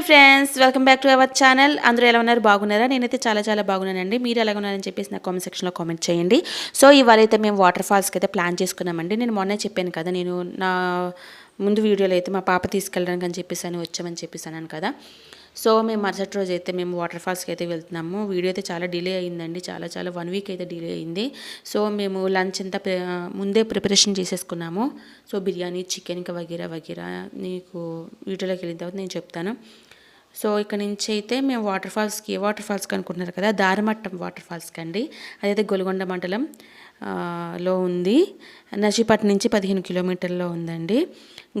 Hi friends, welcome back to our channel. అందరూ ఎలా ఉన్నారు? బాగున్నారా? నేనైతే చాలా చాలా బాగున్నానండి. మీరు ఎలా ఉన్నారని చెప్పేసి నా కామెంట్ సెక్షన్లో కామెంట్ చేయండి. సో ఇవాళ అయితే మేము వాటర్ ఫాల్స్కి అయితే ప్లాన్ చేసుకున్నామండి. నేను మొన్నే చెప్పాను కదా, నేను నా ముందు వీడియోలో అయితే మా పాప తీసుకెళ్ళడానికి అని చెప్పేసి వచ్చామని చెప్పేసాను కదా. సో మేము మరుసటి రోజు అయితే మేము వాటర్ ఫాల్స్కి అయితే వెళ్తున్నాము. వీడియో అయితే చాలా డిలే అయిందండి, చాలా 1 వీక్ అయితే డిలే అయింది. సో మేము లంచ్ అంతా ముందే ప్రిపరేషన్ చేసేసుకున్నాము. సో బిర్యానీ, చికెన్ ఇంకా వగేరా వగేరా నీకు వీడియోలోకి వెళ్ళిన తర్వాత నేను చెప్తాను. సో ఇక్కడ నుంచి అయితే మేము వాటర్ ఫాల్స్కి అనుకుంటున్నారు కదా, దారిమట్టం వాటర్ ఫాల్స్కి అండి. అదైతే గొలుగొండ మండలం లో ఉంది. నర్సీపట్నం నుంచి 15 కిలోమీటర్లో ఉందండి.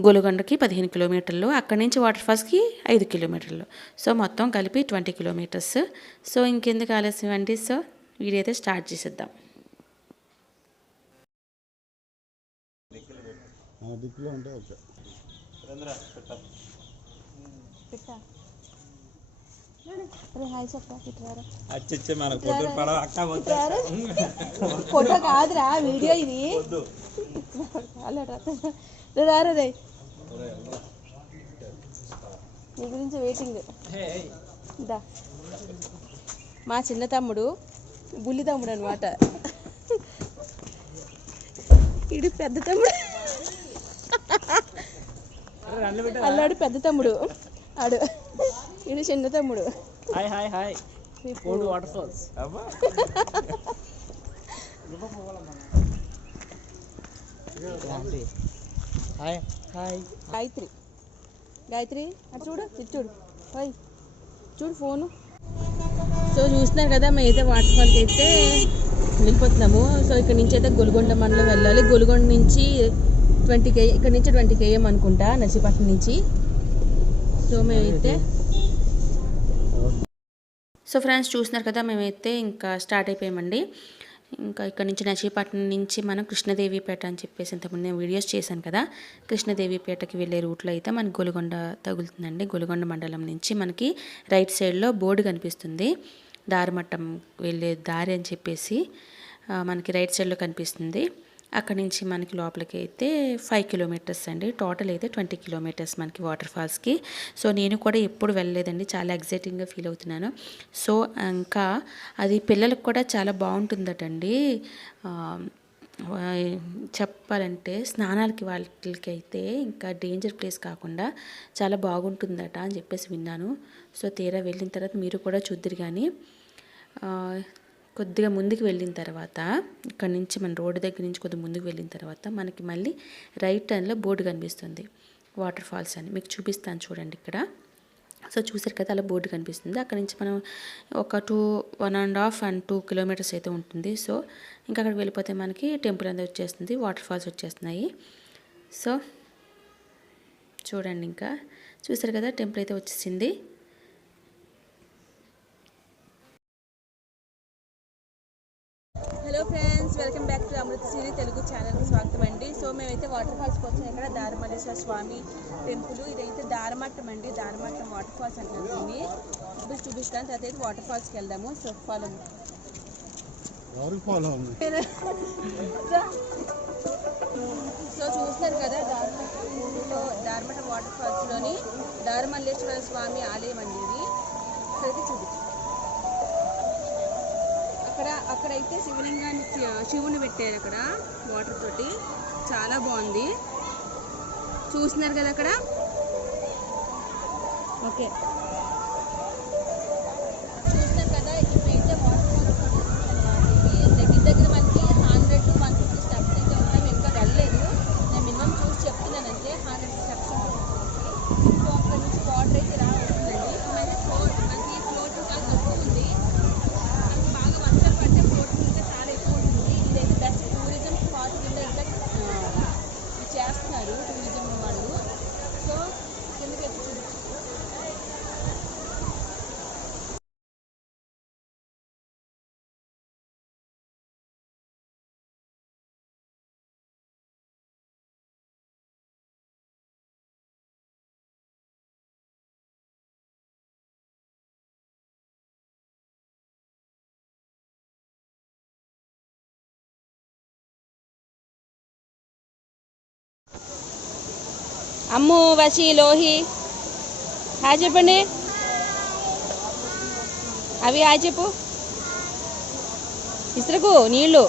గొలుగొండకి 15 కిలోమీటర్లు, అక్కడి నుంచి వాటర్ ఫాల్స్కి 5 కిలోమీటర్లు. సో మొత్తం కలిపి 20 కిలోమీటర్స్. సో ఇంకెందుకు ఆలస్యం అండి, సో వీడియో అయితే స్టార్ట్ చేసేద్దాం. ఫోటో కాదురా, వీడియో ఇది. నీ గురించి వెయిటింగ్. మా చిన్న తమ్ముడు బుల్లి తమ్ముడు అనమాట. ఇది పెద్ద తమ్ముడు, అల్లాడు పెద్ద తమ్ముడు, ఆడు ఇది చిన్న తమ్ముడు. Hi hi hi, cold water falls. Hi hi. Gayathri Gayathri అటు చూడు, ఇటు చూడు, హాయ్ చూడు ఫోను. సో చూస్తున్నారు కదా, మేమైతే వాటర్ ఫాల్కి అయితే వెళ్ళిపోతున్నాము. సో ఇక్కడ నుంచి అయితే గొలుగొండ మండలం వెళ్ళాలి. గొలుగొండ నుంచి 20 km, ఇక్కడ నుంచి 20 km అనుకుంటా, నర్సీపట్నం నుంచి. సో మేమైతే సో ఫ్రెండ్స్ చూస్తున్నారు కదా, మేమైతే ఇంకా స్టార్ట్ అయిపోయామండి. ఇంకా ఇక్కడ నుంచి నర్సీపట్నం నుంచి మనం కృష్ణదేవిపేట అని చెప్పేసి ఇంతకుముందు నేను వీడియోస్ చేశాను కదా, కృష్ణదేవిపేటకి వెళ్ళే రూట్లో అయితే మనకి గొలుగొండ తగులుతుందండి. గొలుగొండ మండలం నుంచి మనకి రైట్ సైడ్లో బోర్డు కనిపిస్తుంది, దారిమట్టం వెళ్ళే దారి అని చెప్పేసి మనకి రైట్ సైడ్లో కనిపిస్తుంది. అక్కడి నుంచి మనకి లోపలికి అయితే 5 కిలోమీటర్స్ అండి. టోటల్ అయితే 20 కిలోమీటర్స్ మనకి వాటర్ ఫాల్స్కి. సో నేను కూడా ఎప్పుడు వెళ్ళలేదండి, చాలా ఎగ్జైటింగ్గా ఫీల్ అవుతున్నాను. సో ఇంకా అది పిల్లలకు కూడా చాలా బాగుంటుందటండి. చెప్పాలంటే స్నానాలకి వాళ్ళకి అయితే ఇంకా డేంజర్ ప్లేస్ కాకుండా చాలా బాగుంటుందట అని చెప్పేసి విన్నాను. సో తీరా వెళ్ళిన తర్వాత మీరు కూడా చూద్దరు. కానీ కొద్దిగా ముందుకు వెళ్ళిన తర్వాత, ఇక్కడ నుంచి మన రోడ్డు దగ్గర నుంచి కొద్దిగా ముందుకు వెళ్ళిన తర్వాత మనకి మళ్ళీ రైట్ టర్న్లో బోర్డు కనిపిస్తుంది, వాటర్ ఫాల్స్ అని. మీకు చూపిస్తాను చూడండి ఇక్కడ. సో చూసారు కదా, అలా బోర్డు కనిపిస్తుంది. అక్కడ నుంచి మనం ఒక 1.5 and 2 కిలోమీటర్స్ అయితే ఉంటుంది. సో ఇంకా అక్కడికి వెళ్ళిపోతే మనకి టెంపుల్ అనేది వచ్చేస్తుంది, వాటర్ ఫాల్స్ వచ్చేస్తున్నాయి. సో చూడండి, ఇంకా చూసారు కదా, టెంపుల్ అయితే వచ్చేసింది. Hello friends, welcome back to Amrutha Siri Telugu ఛానల్కి స్వాగతం అండి. సో మేమైతే వాటర్ ఫాల్స్కి వచ్చాం. ఇక్కడ దారమల్లేశ్వర స్వామి టెంపుల్, ఇదైతే దారమట్టం అండి. దారమట్టం వాటర్ ఫాల్స్ అంటారు దీన్ని. ఇప్పుడు చూపిస్తాను, తర్వాత అయితే వాటర్ ఫాల్స్కి వెళ్దాము. So follow. సో చూస్తున్నారు కదా, దారమట్టం వాటర్ ఫాల్స్లోని దారమల్లేశ్వర స్వామి ఆలయం అండి ఇది. ఇక్కడైతే చూపించు. అక్కడైతే శివలింగాన్ని, శివుని పెట్టారు అక్కడ వాటర్ తోటి, చాలా బాగుంది. చూస్తున్నారు కదా అక్కడ. ఓకే, చూస్తున్నారు కదా, ఇప్పుడైతే వాటర్ ఫాల్స్ దగ్గర దగ్గర మనకి 100 to 150 స్టెప్స్ అయితే ఉంటాయి. మేము ఇంకా వెళ్ళలేదు, నేను మినిమం చూసి చెప్తున్నానంటే 100 స్టెప్స్ ఉంటుంది. సో అక్కడ నుంచి వాటర్ అయితే ఇలా వస్తుందండి. మనకి ఫ్లోటింగ్ చాలా తక్కువ ఉంది, బాగా వర్షాలు పడితే ఫ్లోటింగ్ ఇంకా చాలా ఎక్కువ ఉంటుంది. ఇదైతే బెస్ట్ టూరిజం స్పాట్ కింద ఇంకా చేస్తున్నారు టూరిజం వాళ్ళు. సో కిందకి అయితే చూపించు. అమ్ము వసి లోహి హాయ్ చెప్పండి. అవి హాయ్ చెప్పు. ఇసురకు నీళ్ళు.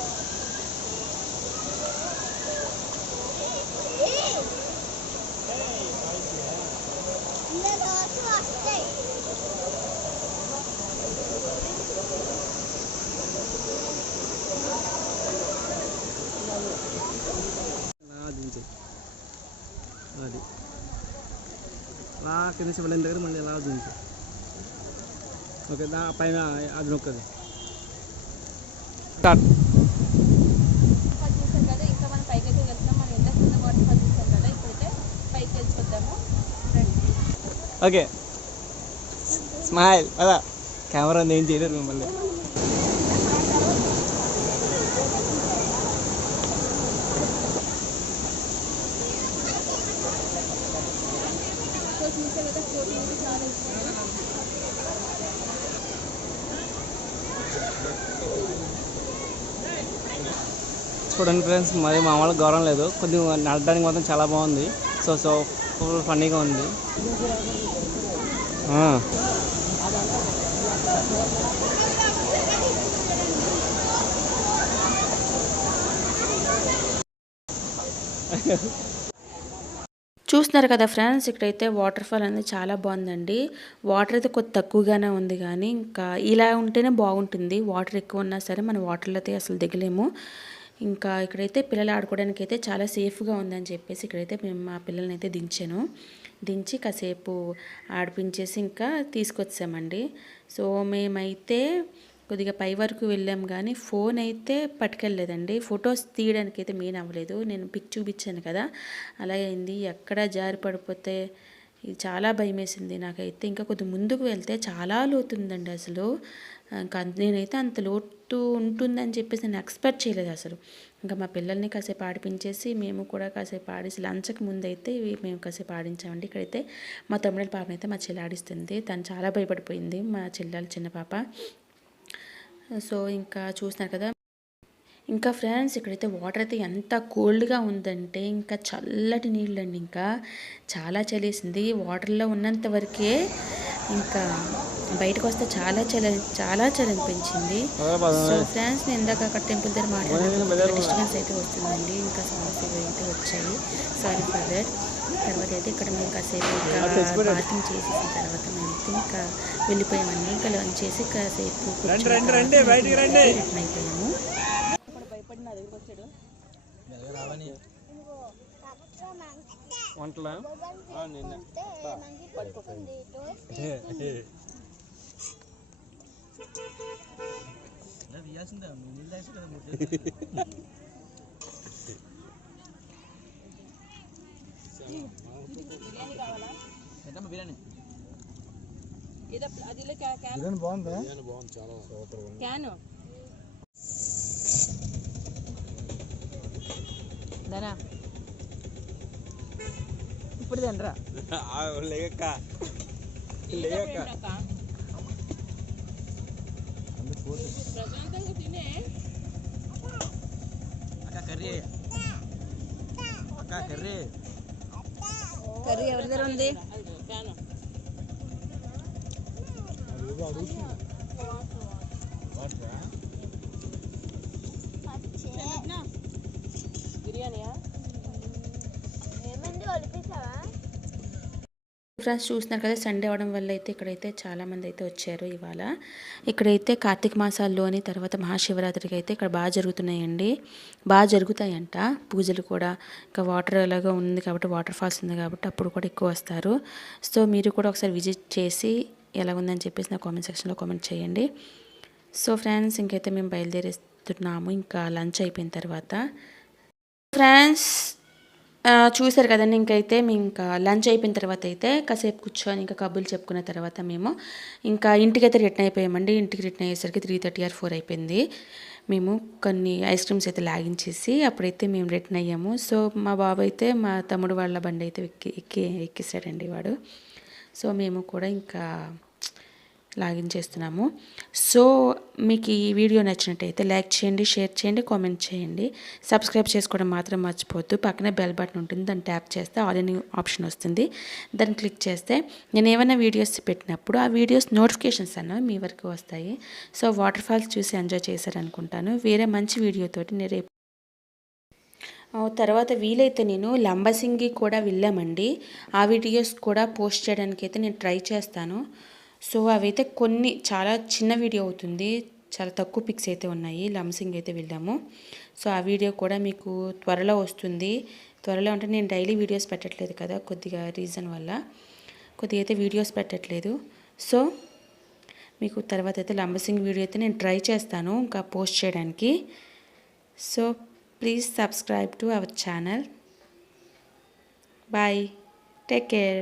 అది అలా కింద వెళ్ళిన దగ్గర మళ్ళీ ఎలా దించు. ఓకే దా పైన అది నొక్కది. స్టార్ట్. చూసారు కదా, ఇంకా మనం పైకి అయితే వెళ్తున్నాం. మనం ఎంత కింద వాటర్ ఫాల్ చూసాం కదా, ఇప్పుడైతే పైకి వెళ్ళిపోద్దాము. ఓకే స్మైల్ అలా కెమెరా ఏం చేయలేరు మిమ్మల్ని. చూసారు కదా, ఫ్లోటింగ్ చాలా ఇష్టం. చూడండి ఫ్రెండ్స్, మరి మామూలుగా గౌరవం లేదు, కొద్దిగా నడడానికి మాత్రం చాలా బాగుంది. సో ఫుల్ ఫన్నీగా ఉంది. చూస్తున్నారు కదా ఫ్రెండ్స్, ఇక్కడైతే వాటర్ ఫాల్ అనేది చాలా బాగుందండి. వాటర్ అయితే కొద్ది తక్కువగానే ఉంది, కానీ ఇంకా ఇలా ఉంటేనే బాగుంటుంది. వాటర్ ఎక్కువ ఉన్నా సరే మనం వాటర్లో అయితే అసలు దిగలేము. ఇంకా ఇక్కడైతే పిల్లలు ఆడుకోవడానికి అయితే చాలా సేఫ్గా ఉందని చెప్పేసి ఇక్కడైతే మేము మా పిల్లల్ని అయితే దించి కాసేపు ఆడిపించేసి ఇంకా తీసుకొచ్చామండి. సో మేమైతే కొద్దిగా పై వరకు వెళ్ళాం, కానీ ఫోన్ అయితే పట్టుకెళ్ళలేదండి. ఫొటోస్ తీయడానికి అయితే మెయిన్ అవ్వలేదు. నేను పిక్ చూపించాను కదా, అలా అయింది. ఎక్కడ జారి పడిపోతే ఇది చాలా భయం వేసింది నాకైతే. ఇంకా కొద్ది ముందుకు వెళ్తే చాలా లోతు ఉందండి అసలు. ఇంకా నేనైతే అంత లోతు ఉంటుందని చెప్పేసి నేను ఎక్స్పెక్ట్ చేయలేదు అసలు. ఇంకా మా పిల్లల్ని కాసేపు ఆడిపించేసి మేము కూడా కాసేపు ఆడేసి లంచ్కి ముందు అయితే ఇవి మేము కాసేపు ఆడించామండి. ఇక్కడైతే మా తమ్ముడి పాపనైతే మా చెల్లి ఆడిస్తుంది. తను చాలా భయపడిపోయింది, మా చెల్లెలు చిన్న పాప. సో ఇంకా చూస్తున్నారు కదా. ఇంకా ఫ్రెండ్స్, ఇక్కడైతే వాటర్ అయితే ఎంత కోల్డ్గా ఉందంటే ఇంకా చల్లటి నీళ్ళండి. ఇంకా చాలా చలేసింది వాటర్లో ఉన్నంత వరకే. ఇంకా బయటకు వస్తే చాలా చలి అనిపించింది. సో ఫ్రెండ్స్, నేను ఇందాక అక్కడ టెంపుల్ దగ్గర మాట్లాడినప్పుడు డిస్టర్బెన్స్ అయితే వస్తుందండి. ఇంకా సౌండ్స్ అయితే వచ్చాయి, సారీ ఫర్ దట్. తర్వాత అయితే ఇక్కడ మేము కాసేపు ఇంకా బాతింగ్ చేసేసిన తర్వాత మేమైతే ఇంకా వెళ్ళిపోయామండి. ఇంకా లంచ్ చేసి కాసేపు రిటర్న్ అయిపోయాము. వంటలా బిర్యానీ బాగుందా? క్యాను దానా ఇప్పుడు తినరా లేక ప్రశాంతంగా తినే. కర్రీ ఎవరి దగ్గర ఉంది? బిర్యానీయా? ఫ్రెండ్స్, చూస్తున్నారు కదా, సండే అవడం వల్ల అయితే ఇక్కడైతే చాలామంది అయితే వచ్చారు ఇవాళ. ఇక్కడైతే కార్తీక మాసాల్లోని తర్వాత మహాశివరాత్రికి అయితే ఇక్కడ బాగా జరుగుతాయంట పూజలు కూడా. ఇంకా వాటర్ అలాగా ఉంది కాబట్టి, వాటర్ ఫాల్స్ ఉంది కాబట్టి అప్పుడు కూడా ఎక్కువ వస్తారు. సో మీరు కూడా ఒకసారి విజిట్ చేసి ఎలా ఉందని చెప్పేసి నా కామెంట్ సెక్షన్లో కామెంట్ చేయండి. సో ఫ్రెండ్స్, ఇంకైతే మేము బయలుదేరేస్తున్నాము ఇంకా లంచ్ అయిపోయిన తర్వాత. ఫ్రెండ్స్, చూసారు కదండి, ఇంకైతే మేము ఇంకా లంచ్ అయిపోయిన తర్వాత అయితే కాసేపు కూర్చొని ఇంకా కబుర్లు చెప్పుకున్న తర్వాత మేము ఇంకా ఇంటికైతే రిటర్న్ అయిపోయామండి. ఇంటికి రిటర్న్ అయ్యేసరికి 3:30 or 4 అయిపోయింది. మేము కొన్ని ఐస్ క్రీమ్స్ అయితే లాగించేసి అప్పుడైతే మేము రిటర్న్ అయ్యాము. సో మా బాబు అయితే మా తమ్ముడు వాళ్ళ బండి అయితే ఎక్కిస్తాడండి వాడు. సో మేము కూడా ఇంకా లాగిన్ చేస్తున్నాము. సో మీకు ఈ వీడియో నచ్చినట్టయితే లైక్ చేయండి, షేర్ చేయండి, కామెంట్ చేయండి. సబ్స్క్రైబ్ చేసుకోవడం మాత్రం మర్చిపోవద్దు. పక్కనే బెల్ బటన్ ఉంటుంది, దాన్ని ట్యాప్ చేస్తే ఆల్ ఇన్ ఆప్షన్ వస్తుంది. దాన్ని క్లిక్ చేస్తే నేను ఏమైనా వీడియోస్ పెట్టినప్పుడు ఆ వీడియోస్ నోటిఫికేషన్స్ అన్నవి మీ వరకు వస్తాయి. సో వాటర్ ఫాల్స్ చూసి ఎంజాయ్ చేశారనుకుంటాను. వేరే మంచి వీడియోతోటి నేను రేపు తర్వాత వీలైతే నేను లంబసింగి కూడా వెళ్ళామండి. ఆ వీడియోస్ కూడా పోస్ట్ చేయడానికి అయితే నేను ట్రై చేస్తాను. సో అవైతే కొన్ని చాలా చిన్న వీడియో అవుతుంది, చాలా తక్కువ పిక్స్ అయితే ఉన్నాయి. లంబసింగి అయితే వెళ్ళాము. సో ఆ వీడియో కూడా మీకు త్వరలో వస్తుంది. త్వరలో అంటే నేను డైలీ వీడియోస్ పెట్టట్లేదు కదా, కొద్దిగా రీజన్ వల్ల కొద్దిగా అయితే వీడియోస్ పెట్టట్లేదు. సో మీకు తర్వాత అయితే లంబసింగి వీడియో అయితే నేను ట్రై చేస్తాను ఇంకా పోస్ట్ చేయడానికి. So please subscribe to our channel. Bye. Take care.